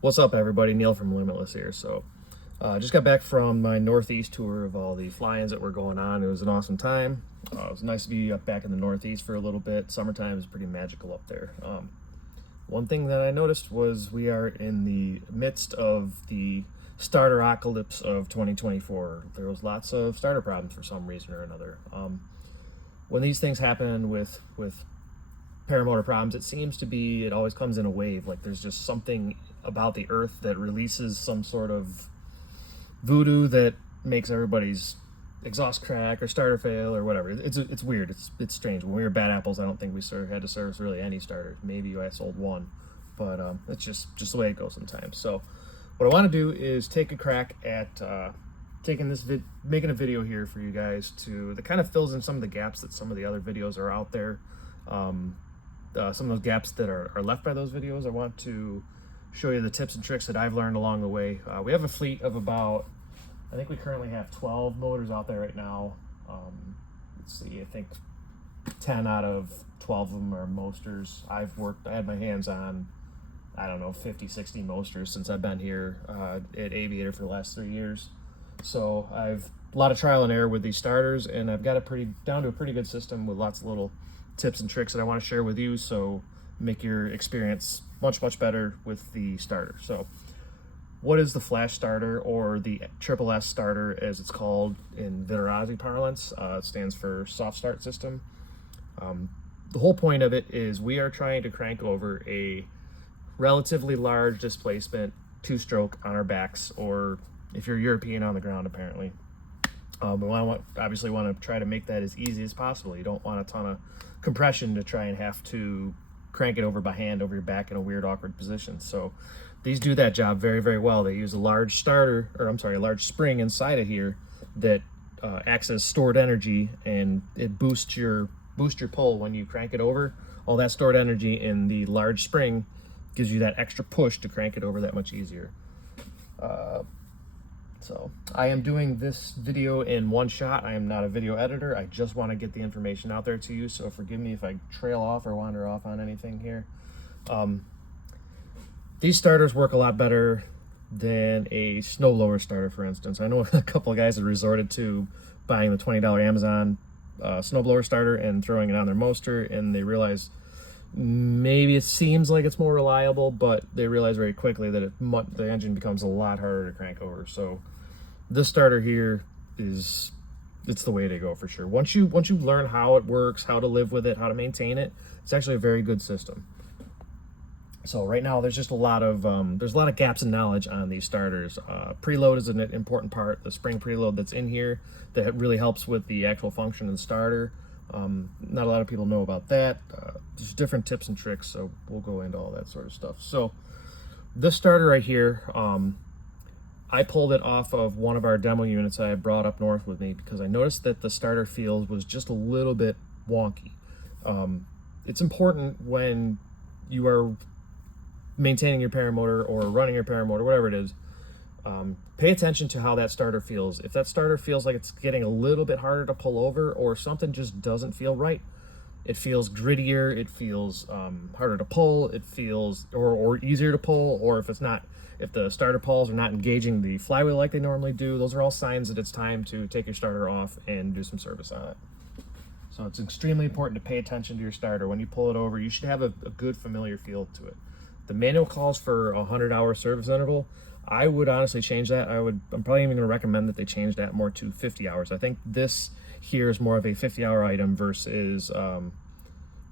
What's up, everybody? Neil from Limitless here. Just got back from my Northeast tour of all the fly-ins that were going on. It was an awesome time. It was nice to be up back in the Northeast for a little bit. Summertime is pretty magical up there. One thing that I noticed was we are in the midst of the starter apocalypse of 2024. There was lots of starter problems for some reason or another. When these things happen with paramotor problems, it always comes in a wave. Like there's just something about the earth that releases some sort of voodoo that makes everybody's exhaust crack or starter fail or whatever. It's weird. It's strange. When we were Bad Apples, I don't think we had to service really any starters. Maybe I sold one, but it's just the way it goes sometimes. So what I want to do is take a crack at making a video here for you guys that kind of fills in some of the gaps that some of the other videos are out there. Some of those gaps that are left by those videos. I want to show you the tips and tricks that I've learned along the way. We have a fleet of I think we currently have 12 motors out there right now. Let's see, I think 10 out of 12 of them are Mosters. I had my hands on, I don't know, 50, 60 Mosters since I've been here at Aviator for the last 3 years. So I've a lot of trial and error with these starters, and I've got it down to a pretty good system with lots of little tips and tricks that I want to share with you, so make your experience much better with the starter. So what is the flash starter, or the triple S starter as it's called in Vittorazi parlance? It stands for soft start system. The whole point of it is we are trying to crank over a relatively large displacement 2-stroke on our backs, or if you're European, on the ground apparently. We obviously want to try to make that as easy as possible. You don't want a ton of compression to try and have to crank it over by hand over your back in a weird, awkward position. So these do that job very well. They use a large large spring inside of here that acts as stored energy, and it boosts your pull when you crank it over. All that stored energy in the large spring gives you that extra push to crank it over that much easier. So I am doing this video in one shot. I am not a video editor. I just want to get the information out there to you, so forgive me if I trail off or wander off on anything here. These starters work a lot better than a snowblower starter, for instance. I know a couple of guys have resorted to buying the $20 Amazon snowblower starter and throwing it on their Moster, and they realize maybe it seems like it's more reliable, but they realize very quickly that the engine becomes a lot harder to crank over. So this starter here it's the way to go for sure. Once you learn how it works, how to live with it, how to maintain it, it's actually a very good system. So right now there's just a lot of gaps in knowledge on these starters. Preload is an important part. The spring preload that's in here that really helps with the actual function of the starter. Not a lot of people know about that. There's different tips and tricks, so we'll go into all that sort of stuff. So this starter right here, I pulled it off of one of our demo units I had brought up north with me because I noticed that the starter feel was just a little bit wonky. It's important when you are maintaining your paramotor or running your paramotor, whatever it is, pay attention to how that starter feels. If that starter feels like it's getting a little bit harder to pull over, or something just doesn't feel right, it feels grittier, it feels harder to pull, it feels or easier to pull, or if the starter pulls are not engaging the flywheel like they normally do, those are all signs that it's time to take your starter off and do some service on it. So it's extremely important to pay attention to your starter. When you pull it over, you should have a good familiar feel to it. The manual calls for a 100-hour service interval. I would honestly change that. I'm probably even going to recommend that they change that more to 50 hours. I think this here is more of a 50-hour item versus,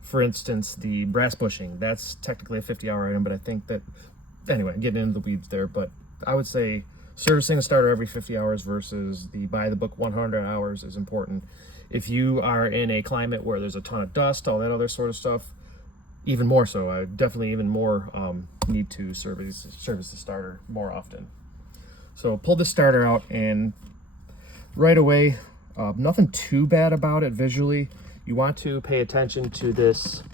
for instance, the brass bushing. That's technically a 50-hour item, but I think that, anyway, getting into the weeds there, but I would say servicing a starter every 50 hours versus the by-the-book 100 hours is important. If you are in a climate where there's a ton of dust, all that other sort of stuff, even more so. I definitely even more need to service the starter more often. So pull the starter out, and right away, nothing too bad about it visually. You want to pay attention to this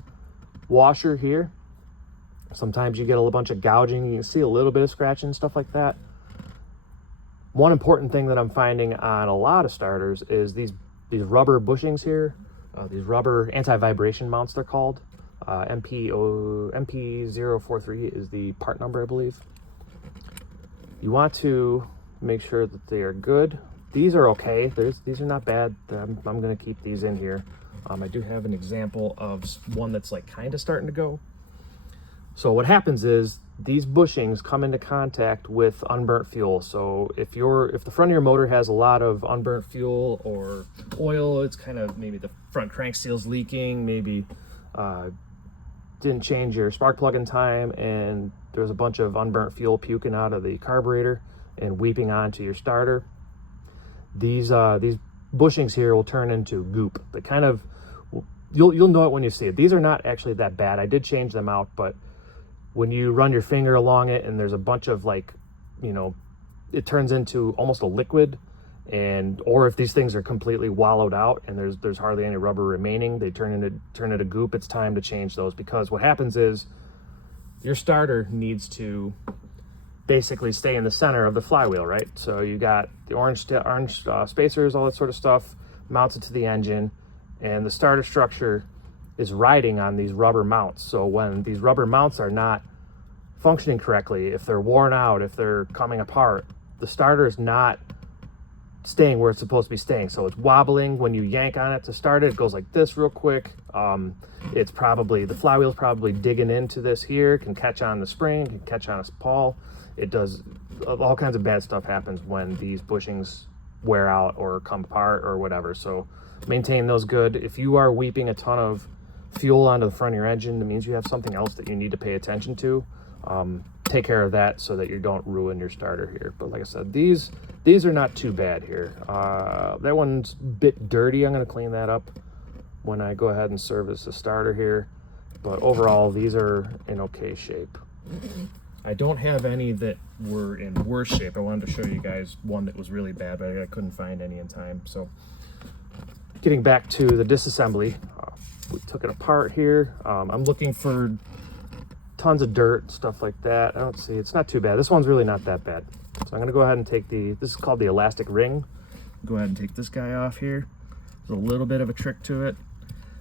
washer here. Sometimes you get a bunch of gouging. You can see a little bit of scratching and stuff like that. One important thing that I'm finding on a lot of starters is these rubber bushings here, these rubber anti-vibration mounts they're called. MP043 is the part number, I believe. You want to make sure that they are good. These are okay. These are not bad. I'm going to keep these in here. I do have an example of one that's like kind of starting to go. So what happens is these bushings come into contact with unburnt fuel. So if the front of your motor has a lot of unburnt fuel or oil, it's kind of maybe the front crank seal's leaking, maybe didn't change your spark plug in time, and there's a bunch of unburnt fuel puking out of the carburetor and weeping onto your starter. These bushings here will turn into goop. They kind of, you'll know it when you see it. These are not actually that bad. I did change them out, but when you run your finger along it and there's a bunch of like, you know, it turns into almost a liquid, or if these things are completely wallowed out and there's hardly any rubber remaining, they turn into goop. It's time to change those, because what happens is your starter needs to basically stay in the center of the flywheel, right? So you got the orange spacers, all that sort of stuff mounted to the engine, and the starter structure is riding on these rubber mounts. So when these rubber mounts are not functioning correctly, if they're worn out, if they're coming apart, the starter is not staying where it's supposed to be staying. So it's wobbling. When you yank on it to start it, it goes like this real quick. It's probably, the flywheel's probably digging into this here, can catch on the spring, can catch on a pawl. It does, all kinds of bad stuff happens when these bushings wear out or come apart or whatever. So maintain those good. If you are weeping a ton of fuel onto the front of your engine, that means you have something else that you need to pay attention to. Take care of that so that you don't ruin your starter here. But like I said, these are not too bad here. That one's a bit dirty. I'm going to clean that up when I go ahead and service the starter here. But overall, these are in okay shape. I don't have any that were in worse shape. I wanted to show you guys one that was really bad, but I couldn't find any in time. So getting back to the disassembly, we took it apart here. I'm looking for tons of dirt, stuff like that. I don't see, it's not too bad. This one's really not that bad. So I'm gonna go ahead and take this is called the elastic ring. Go ahead and take this guy off here. There's a little bit of a trick to it.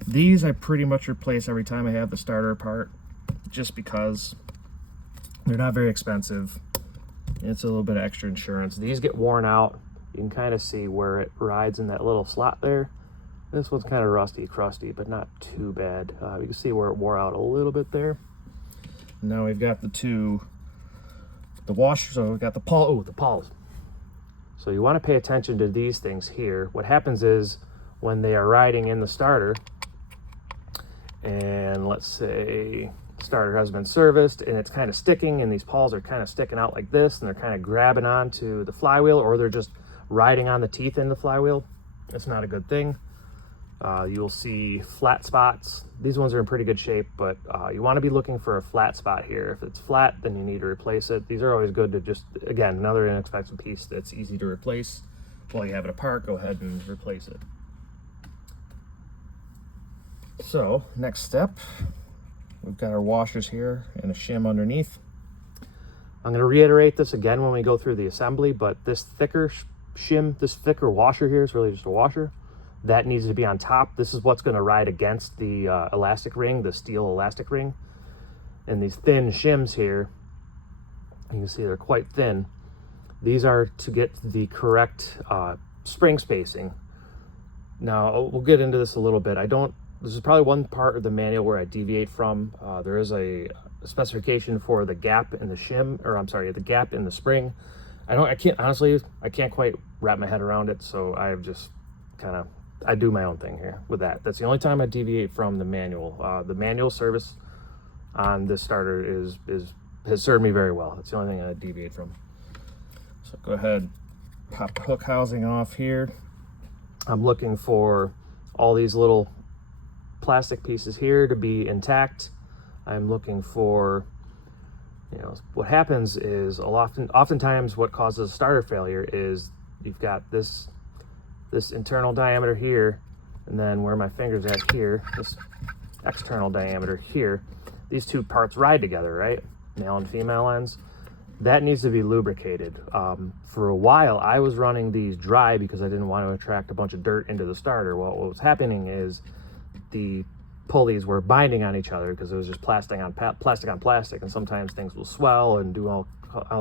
These I pretty much replace every time I have the starter apart, just because they're not very expensive. It's a little bit of extra insurance. These get worn out. You can kind of see where it rides in that little slot there. This one's kind of rusty, crusty, but not too bad. You can see where it wore out a little bit there. Now we've got the washers, so we've got the pawls. So you want to pay attention to these things here. What happens is when they are riding in the starter, and let's say the starter has been serviced and it's kind of sticking, and these pawls are kind of sticking out like this, and they're kind of grabbing onto the flywheel, or they're just riding on the teeth in the flywheel. It's not a good thing. You'll see flat spots. These ones are in pretty good shape, but you want to be looking for a flat spot here. If it's flat, then you need to replace it. These are always good to just, again, another inexpensive piece that's easy to replace. While you have it apart, go ahead and replace it. So, next step, we've got our washers here and a shim underneath. I'm going to reiterate this again when we go through the assembly, but this thicker shim, this thicker washer here is really just a washer. That needs to be on top. This is what's going to ride against the elastic ring, the steel elastic ring. And these thin shims here, you can see they're quite thin. These are to get the correct spring spacing. Now, we'll get into this a little bit. This is probably one part of the manual where I deviate from. There is a specification for the gap in the shim, or I'm sorry, the gap in the spring. I can't quite wrap my head around it, so I've just I do my own thing here with that. That's the only time I deviate from the manual. The manual service on this starter has served me very well. That's the only thing I deviate from. So go ahead, pop the hook housing off here. I'm looking for all these little plastic pieces here to be intact. I'm looking for, what happens is oftentimes what causes starter failure is you've got this internal diameter here, and then where my finger's at here, this external diameter here, these two parts ride together, right? Male and female ends. That needs to be lubricated. For a while, I was running these dry because I didn't want to attract a bunch of dirt into the starter. Well, what was happening is the pulleys were binding on each other because it was just plastic on plastic, and sometimes things will swell and do all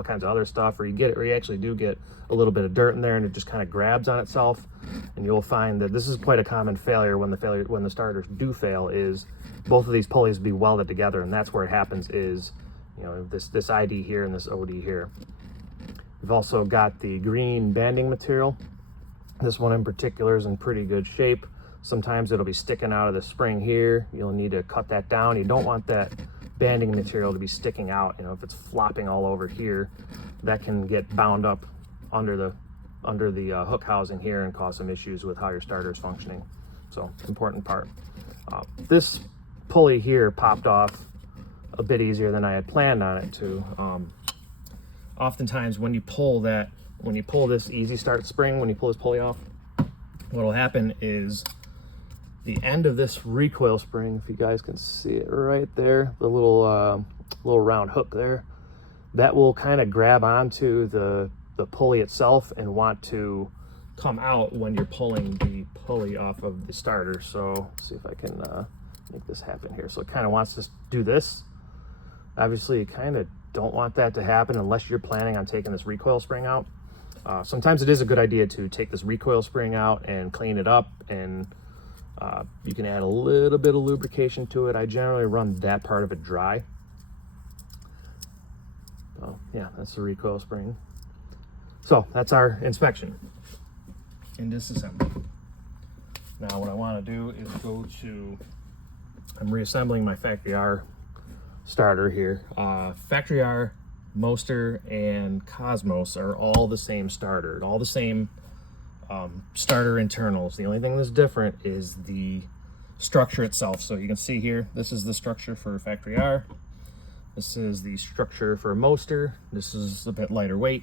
kinds of other stuff, or you actually do get a little bit of dirt in there and it just kind of grabs on itself. And you'll find that this is quite a common failure when the starters do fail, is both of these pulleys be welded together, and that's where it happens, is, you know, this ID here and this OD here. We've also got the green banding material. This one in particular is in pretty good shape. Sometimes it'll be sticking out of the spring here. You'll need to cut that down. You don't want that banding material to be sticking out. You know, if it's flopping all over here, that can get bound up under the hook housing here and cause some issues with how your starter is functioning. So, important part. This pulley here popped off a bit easier than I had planned on it to. Oftentimes when you pull this easy start spring, when you pull this pulley off, what will happen is the end of this recoil spring, if you guys can see it right there, the little round hook there, that will kind of grab onto the pulley itself and want to come out when you're pulling the pulley off of the starter. So let's see if I can make this happen here. So it kind of wants to do this. Obviously you kind of don't want that to happen unless you're planning on taking this recoil spring out. Sometimes it is a good idea to take this recoil spring out and clean it up, and you can add a little bit of lubrication to it. I generally run that part of it dry. So yeah, that's the recoil spring. So that's our inspection and disassembly. Now what I want to do is I'm reassembling my Factory R starter here. Factory R, Moster, and Cosmos are all the same starter, all the same starter internals. The only thing that's different is the structure itself. So you can see here, this is the structure for Factory R. This is the structure for Moster. This is a bit lighter weight,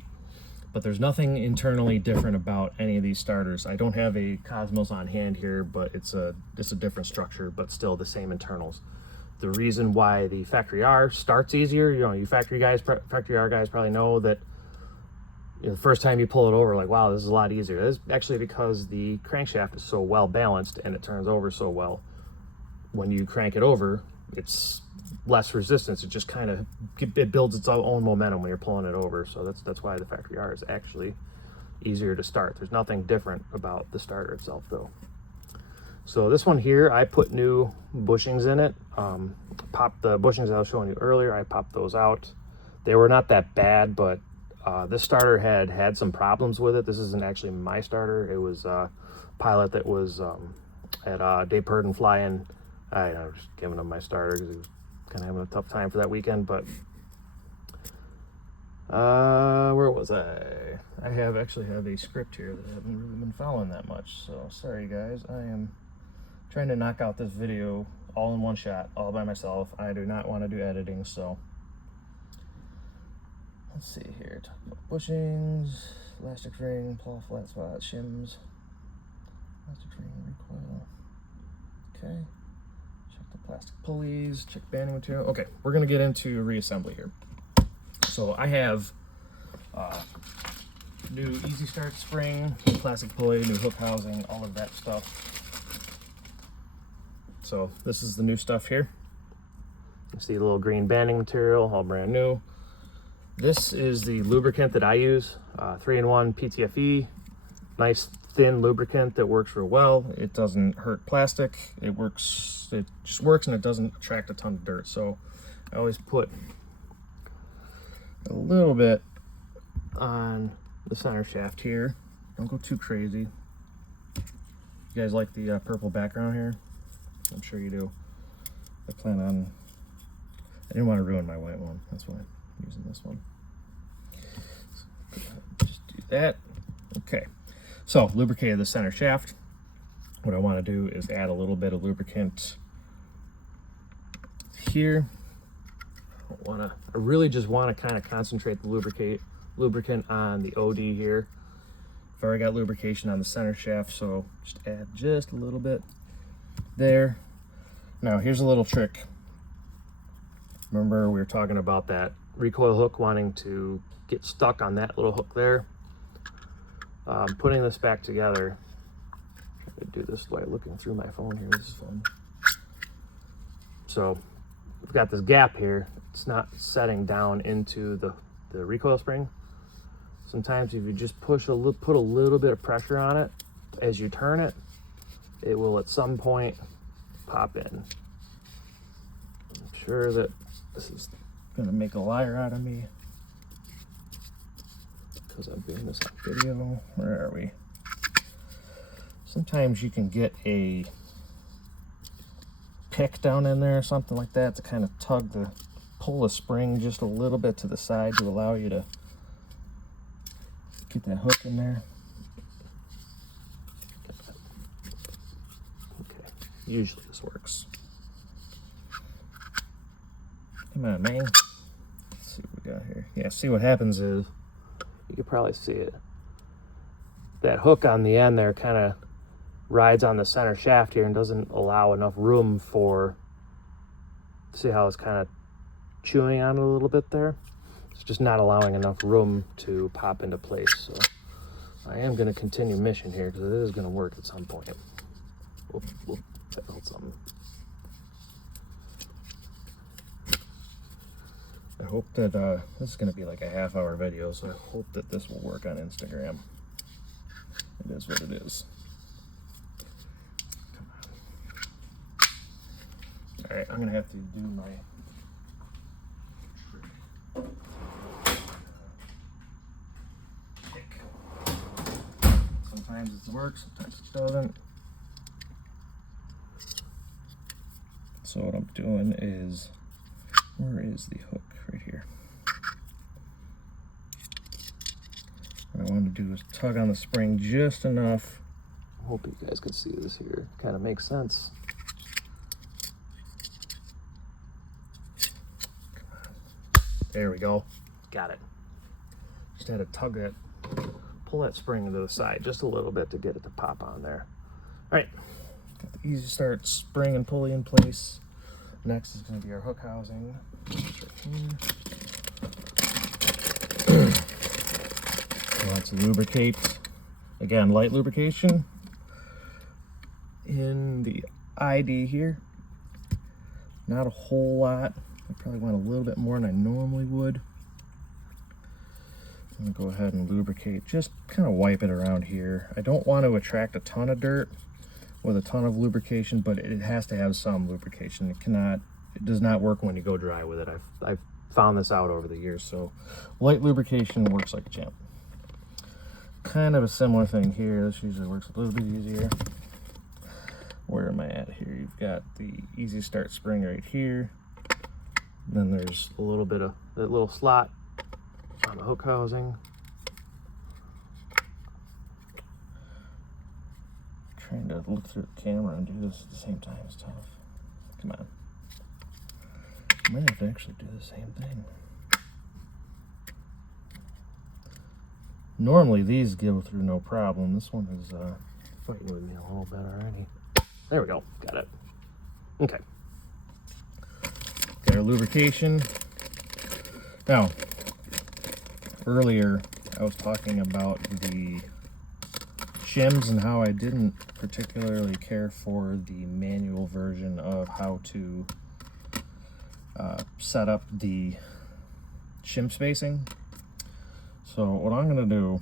but there's nothing internally different about any of these starters. I don't have a Cosmos on hand here, but it's a different structure, but still the same internals. The reason why the Factory R starts easier, you know, you Factory R guys probably know that, you know, the first time you pull it over, like, wow, this is a lot easier. That's actually because the crankshaft is so well balanced and it turns over so well. When you crank it over, it's less resistance. It just kind of builds its own momentum when you're pulling it over. So that's why the Factory R is actually easier to start. There's nothing different about the starter itself, though. So this one here, I put new bushings in it. Popped the bushings I was showing you earlier. I popped those out. They were not that bad, but this starter had some problems with it. This isn't actually my starter. It was a pilot that was at Dave Purdon flying. I was just giving him my starter because he was kind of having a tough time for that weekend. But where was I? I actually have a script here that I haven't really been following that much. So sorry guys, I am trying to knock out this video all in one shot, all by myself. I do not want to do editing, so let's see here. Talk about bushings, elastic ring, plow flat spot, shims, elastic ring, recoil. Okay. Check the plastic pulleys, check banding material. Okay, we're gonna get into reassembly here. So I have new easy start spring, new plastic pulley, new hook housing, all of that stuff. So this is the new stuff here. You see the little green banding material, all brand new. This is the lubricant that I use, 3-in-1 PTFE. Nice thin lubricant that works real well. It doesn't hurt plastic. It just works, and it doesn't attract a ton of dirt. So I always put a little bit on the center shaft here. Don't go too crazy. You guys like the purple background here? I'm sure you do. I didn't want to ruin my white one. That's why I'm using this one. So just do that. Okay. So lubricated the center shaft. What I want to do is add a little bit of lubricant here. I really just want to kind of concentrate the lubricant on the OD here. I've already got lubrication on the center shaft, so just add just a little bit there. Now here's a little trick. Remember we were talking about that recoil hook wanting to get stuck on that little hook there. Putting this back together. I could do this by looking through my phone here. This is fun. So we've got this gap here. It's not setting down into the recoil spring. Sometimes if you just put a little bit of pressure on it as you turn it, it will at some point pop in. I'm sure that this is gonna make a liar out of me because I'm doing this on video. Where are we? Sometimes you can get a pick down in there or something like that to kind of pull the spring just a little bit to the side to allow you to get that hook in there. Okay, usually this works. Come on, man. Let's see what we got here. Yeah, see what happens is, you can probably see it. That hook on the end there kind of rides on the center shaft here and doesn't allow enough room for, see how it's kind of chewing on it a little bit there? It's just not allowing enough room to pop into place. So I am going to continue mission here because it is going to work at some point. Whoop, that felt something. I hope that this is going to be like a half-hour video, so I hope that this will work on Instagram. It is what it is. Come on. All right, I'm going to have to do my kick. Sometimes it works, sometimes it doesn't. So what I'm doing is, where is the hook? Right here. What I want to do is tug on the spring just enough. I hope you guys can see this here. Kind of makes sense. Come on. There we go. Got it. Just had to tug that, pull that spring into the side just a little bit to get it to pop on there. All right. Got the easy start spring and pulley in place. Next is going to be our hook housing. Lots of lubricate. Again, light lubrication in the ID here. Not a whole lot. I probably want a little bit more than I normally would. I'm going to go ahead and lubricate. Just kind of wipe it around here. I don't want to attract a ton of dirt with a ton of lubrication, but it has to have some lubrication. It does not work when you go dry with it. I've found this out over the years, so light lubrication works like a champ. Kind of a similar thing here. This usually works a little bit easier. Where am I at here? You've got the easy start spring right here. Then there's a little bit of that little slot on the hook housing. Trying to look through the camera and do this at the same time is tough. Come on. I might have to actually do the same thing. Normally these go through no problem. This one is fighting with me a little bit already. There we go. Got it. Okay. Got our lubrication. Now, earlier I was talking about the shims and how I didn't particularly care for the manual version of how to set up the shim spacing. So what I'm going to do,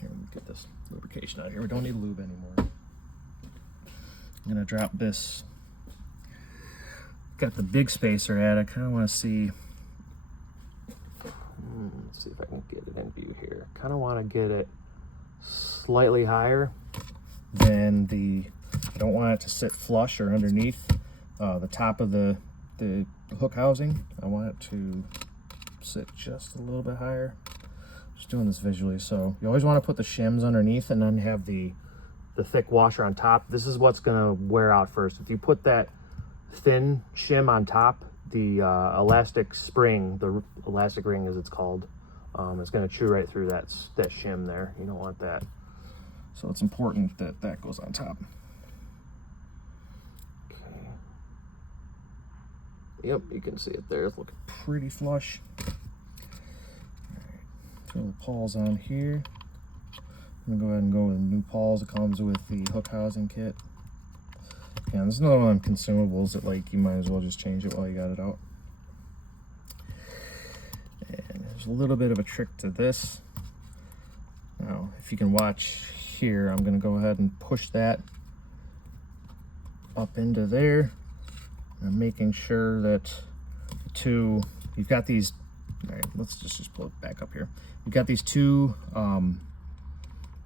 here, let me get this lubrication out here. We don't need lube anymore. I'm going to drop this. Got the big spacer at. I kind of want to see. Let's see if I can get it in view here. Kind of want to get it slightly higher than the. I don't want it to sit flush or underneath the top of the hook housing. I want it to sit just a little bit higher. Just doing this visually. So you always want to put the shims underneath and then have the thick washer on top. This is what's going to wear out first. If you put that thin shim on top, the elastic spring, the elastic ring as it's called, it's going to chew right through that shim there. You don't want that. So it's important that that goes on top. Okay. Yep, you can see it there. It's looking pretty flush. Throw the pawls on here. I'm gonna go ahead and go with new pawls. It comes with the hook housing kit. Again, there's another one of them consumables that like you might as well just change it while you got it out. And there's a little bit of a trick to this. Now, if you can watch here, I'm going to go ahead and push that up into there. I'm making sure that the two, you've got these, all right, let's just pull it back up here. You've got these two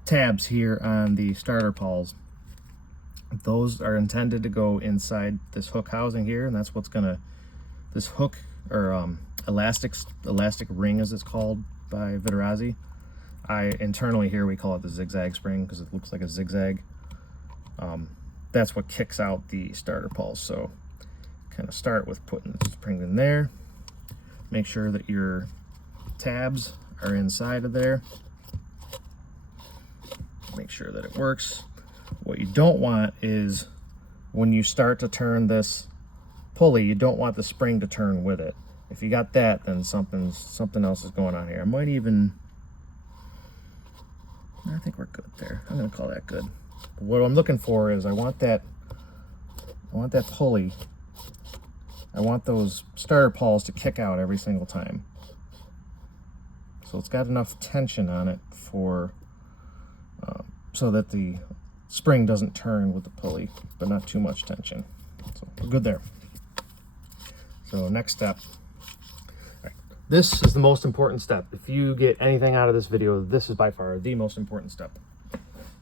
tabs here on the starter pawls. Those are intended to go inside this hook housing here, and that's what's gonna, this hook, or elastic ring as it's called by Vittorazi. Internally here we call it the zigzag spring because it looks like a zigzag. That's what kicks out the starter pawls. So kind of start with putting the spring in there. Make sure that your tabs are inside of there. Make sure that it works. What you don't want is when you start to turn this pulley, you don't want the spring to turn with it. If you got that, then something else is going on here. I might even, I think we're good there. I'm gonna call that good. But what I'm looking for is I want that pulley, I want those starter pawls to kick out every single time. So it's got enough tension on it for, so that the spring doesn't turn with the pulley, but not too much tension. So we're good there. So next step. All right. This is the most important step. If you get anything out of this video, this is by far the most important step.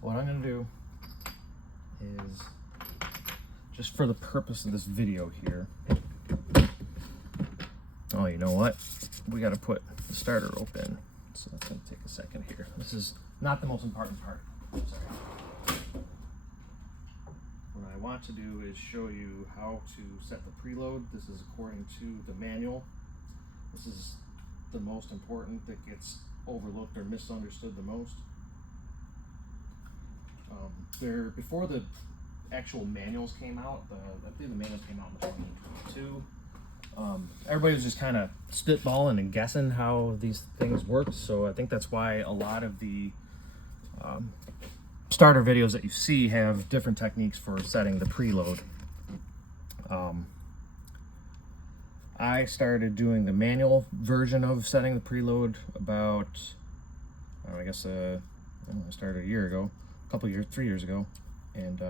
What I'm gonna do is, just for the purpose of this video here, oh, you know what? We gotta put the starter rope in. So that's gonna take a second here. This is not the most important part. Sorry. What I want to do is show you how to set the preload. This is according to the manual. This is the most important, that gets overlooked or misunderstood the most. Before the actual manuals came out, I think the manuals came out in 2022. Everybody was just kind of spitballing and guessing how these things worked. So I think that's why a lot of the starter videos that you see have different techniques for setting the preload. I started doing the manual version of setting the preload about, I guess, I started a year ago, 3 years ago, and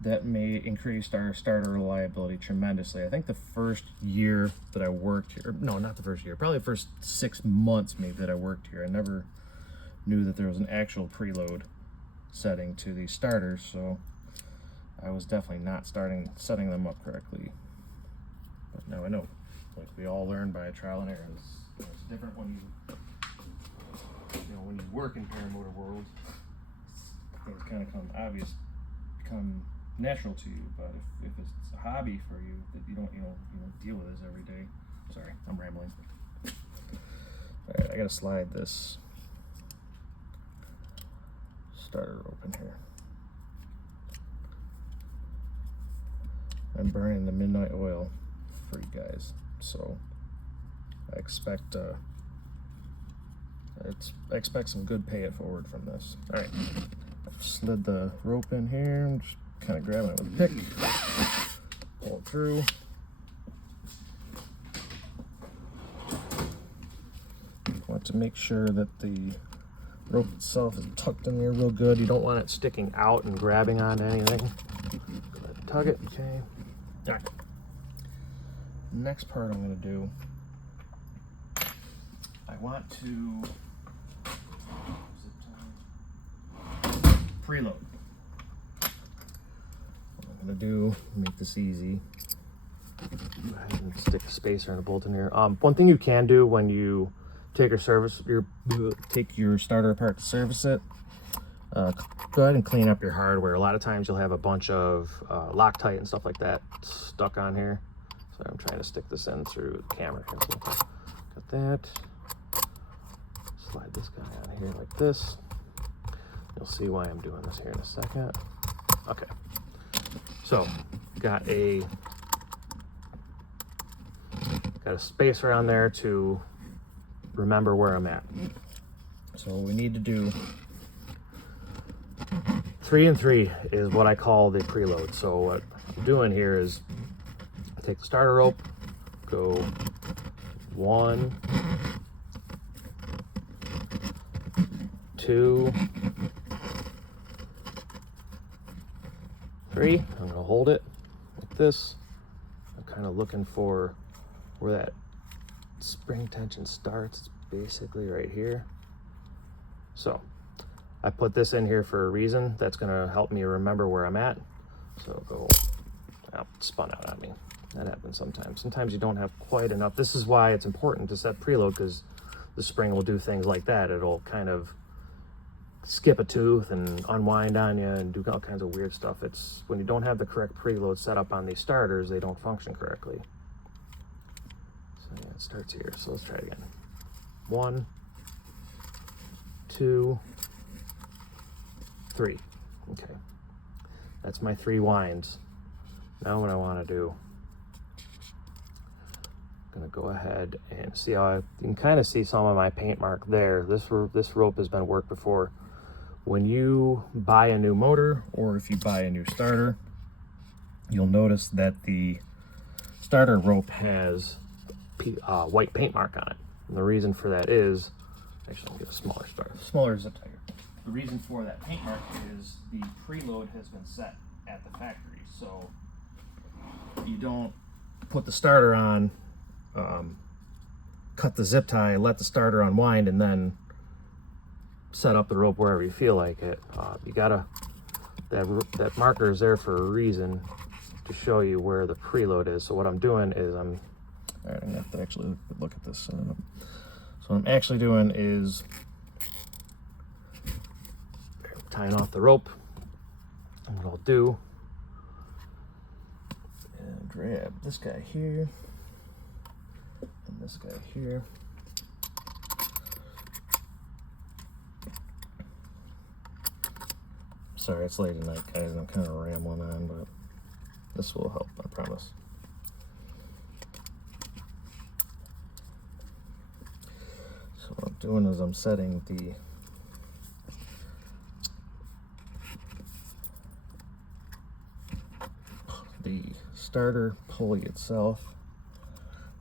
that increased our starter reliability tremendously. I think the first year that I worked here, no, not the first year, probably the first 6 months maybe that I worked here, I never knew that there was an actual preload setting to these starters, so I was definitely not setting them up correctly. But now I know, like we all learn by trial and error. It's different when when you work in paramotor world. Things kind of become natural to you. But if it's a hobby for you that you don't deal with this every day. Sorry, I'm rambling. All right, I gotta slide this starter open here. I'm burning the midnight oil for you guys, so I expect some good pay it forward from this. All right, I've slid the rope in here. I'm just kind of grabbing it with a pick, pull it through. Want to make sure that the rope itself is tucked in there real good. You don't want it sticking out and grabbing onto anything. Tug it, okay. All right. Next part I'm going to do, I want to preload. What I'm going to do, make this easy, go ahead and stick a spacer and a bolt in here. One thing you can do when you take your starter apart to service it, go ahead and clean up your hardware. A lot of times you'll have a bunch of Loctite and stuff like that stuck on here. So I'm trying to stick this in through the camera here. So got that. Slide this guy on here like this. You'll see why I'm doing this here in a second. Okay. So got a spacer on there to remember where I'm at. So what we need to do, 3 and 3 is what I call the preload. So what I'm doing here is I take the starter rope, go 1, 2, 3. I'm gonna hold it like this. I'm kind of looking for where that spring tension starts. It's basically right here. So I put this in here for a reason. That's gonna help me remember where I'm at. So go, oh, it spun out on me. That happens sometimes. Sometimes you don't have quite enough. This is why it's important to set preload, because the spring will do things like that. It'll kind of skip a tooth and unwind on you and do all kinds of weird stuff. It's when you don't have the correct preload set up on these starters, they don't function correctly. So yeah, it starts here. So let's try it again. 1, 2, 3. Okay, that's my 3 winds. Now what I want to do, I'm going to go ahead and see how you can kind of see some of my paint mark there. This rope has been worked before. When you buy a new motor, or if you buy a new starter, you'll notice that the starter rope has white paint mark on it. And the reason for that is, actually, I'll get a smaller starter, smaller zip tie. The reason for that paint mark is the preload has been set at the factory. So you don't put the starter on, cut the zip tie, let the starter unwind, and then set up the rope wherever you feel like it. You gotta, that marker is there for a reason, to show you where the preload is. So what I'm doing is all right, I'm gonna have to actually look at this. So what I'm actually doing is tying off the rope. And what I'll do, and grab this guy here and this guy here. Sorry, it's late at night, guys. I'm kind of rambling on, but this will help, I promise. So what I'm doing is I'm setting the starter pulley itself.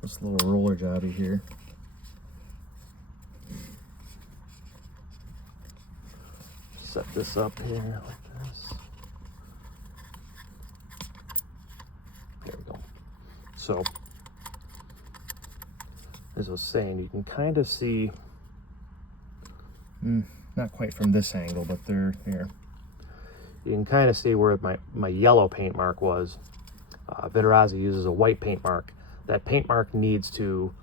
This little roller jobby here. Set this up here like this. There we go. So, as I was saying, you can kind of see, not quite from this angle, but they're here. You can kind of see where my yellow paint mark was. Vittorazi uses a white paint mark. That paint mark needs to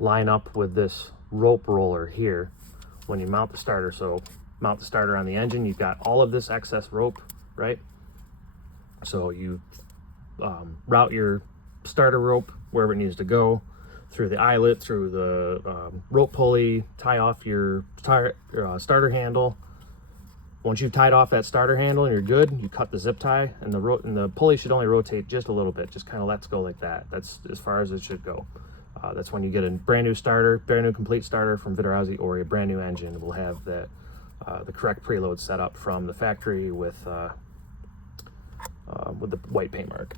line up with this rope roller here when you mount the starter. So mount the starter on the engine, you've got all of this excess rope, right? So you route your starter rope wherever it needs to go, through the eyelet, through the rope pulley, tie off your starter handle. Once you've tied off that starter handle and you're good, you cut the zip tie, and the pulley should only rotate just a little bit, just kind of lets go like that. That's as far as it should go. That's when you get a brand new starter, brand new complete starter from Vittorazi, or a brand new engine will have that the correct preload set up from the factory with the white paint mark.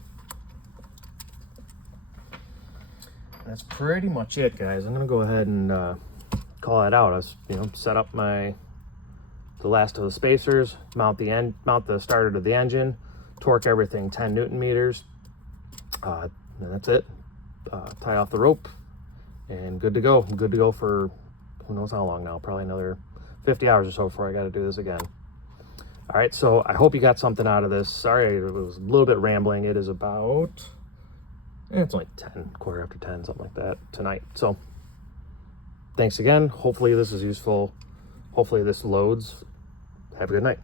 That's pretty much it, guys. I'm gonna go ahead and call it out. I set up the last of the spacers, mount the starter to the engine, torque everything 10 Newton meters, and that's it. Tie off the rope, and good to go. I'm good to go for who knows how long now, probably another 50 hours or so before I got to do this again. All right, so I hope you got something out of this. Sorry, it was a little bit rambling. It is about, it's only 10, quarter after 10, something like that tonight. So thanks again. Hopefully this is useful. Hopefully this loads. Have a good night.